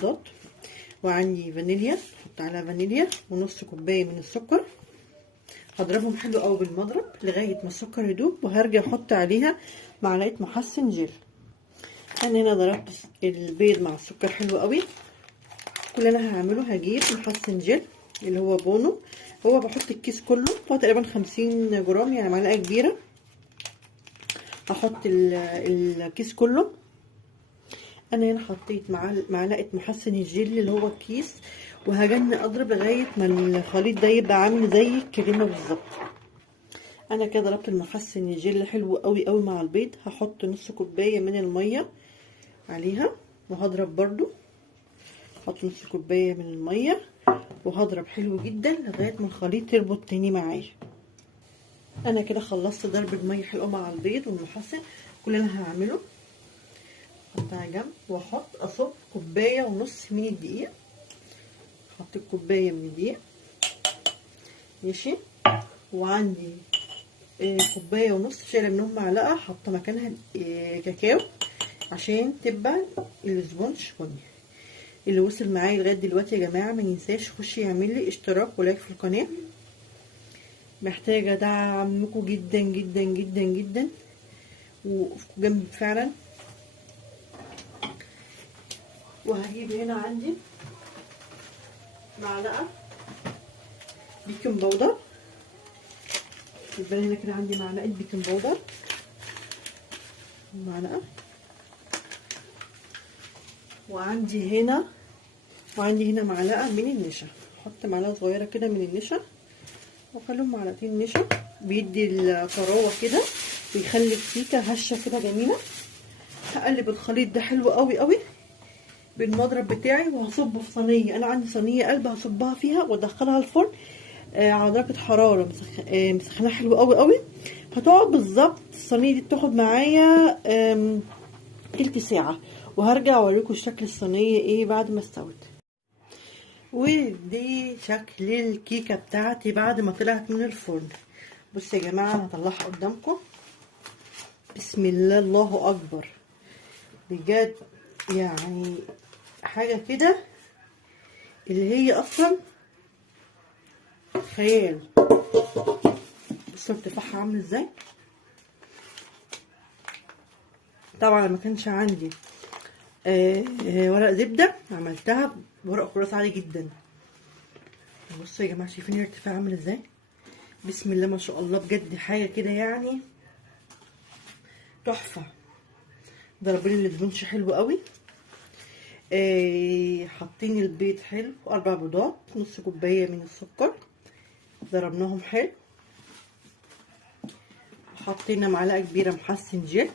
بيضات، وعندي فانيليا، احط عليها فانيليا ونص كوبايه من السكر. هضربهم حلو قوي بالمضرب لغايه ما السكر يدوب، وهرجع احط عليها معلقه محسن جل. انا هنا ضربت البيض مع السكر حلو قوي. كل اللي انا هعمله هجيب محسن جل اللي هو بونو، هو بحط الكيس كله، هو تقريبا 50 جرام يعني معلقه كبيره. هحط الكيس كله. انا هنا حطيت معلقه محسن الجل اللي هو الكيس، وهجن اضرب لغايه ما الخليط ده يبقى عامل زي الكريمه بالظبط. انا كده ضربت المحسن الجل حلو قوي قوي مع البيض. هحط نص كوبايه من الميه عليها وهضرب برضو. احط نص كوبايه من الميه وهضرب حلو جدا لغايه ما الخليط يربط تاني معايا. انا كده خلصت ضرب الميه حلو مع البيض والمحسن. كل اللي انا هعمله احطها جنب، اصب كوبايه ونص من الدقيق. احط الكوبايه من الدقيق ماشي، وعندي كوبايه ونص شايله منهم معلقه حاطه مكانها كاكاو عشان تبقى السبونج بني. اللي وصل معايا لغايه دلوقتي يا جماعه ما ينساش يخش يعمل لي اشتراك ولايك في القناه. محتاجه دعمكم جدا جدا جدا جدا، وقفوا جنبي فعلا. وهجيب هنا عندي معلقه بيكنج باودر. يبقى هنا كده عندي معلقه بيكنج باودر، معلقه. وعندي هنا معلقه من النشا. احط معلقه صغيره كده من النشا واخليهم معلقتين نشا، بيدي الطراوه كده ويخلي الكيكه هشه كده جميله. هقلب الخليط ده حلو قوي قوي بالمضرب بتاعي، وهصبه في صينيه. انا عندي صينيه قلب هصبها فيها وادخلها الفرن على درجه حراره مسخناها حلو قوي قوي. هتقعد بالظبط الصينيه دي بتاخد معايا تلت ساعه، وهرجع اوريكم شكل الصينيه ايه بعد ما استوت. ودي شكل الكيكه بتاعتي بعد ما طلعت من الفرن. بصوا يا جماعه انا هطلعها قدامكم. بسم الله الله اكبر، بجد يعني حاجه كده اللي هي اصلا خيال. بصوا ارتفاعها عامل ازاي. طبعا ما كانش عندي ورق زبده، عملتها بورق خلاص عادي جدا. بصوا يا جماعه شايفين الارتفاع عامل ازاي. بسم الله ما شاء الله، بجد حاجه كده يعني تحفه. ضربين الاسبونج حلو قوي. حاطين البيض حلو 4 بيضات، نص كوبايه من السكر ضربناهم حلو. حطينا معلقه كبيره محسن جل.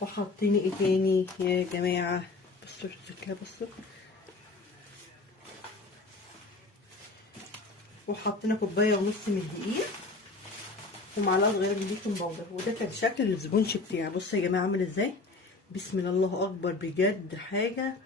وحاطين ايه تاني يا جماعه؟ بصوا الشكل، بصوا. وحطينا كوبايه ونص من الدقيق ومعلقه صغيره من البيكنج باودر. وده كان شكل السبونج بتاعي. بصوا يا جماعه عامل ازاي. بسم الله الله اكبر، بجد حاجه